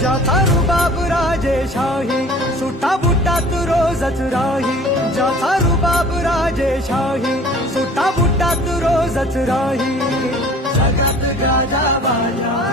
ज्याचा रुबाब राजेशाही सुटा बुटात रोजच राही. ज्याचा रुबाब राजेशाही सुटा बुटात रोजच राही. जगात गाजा बाजा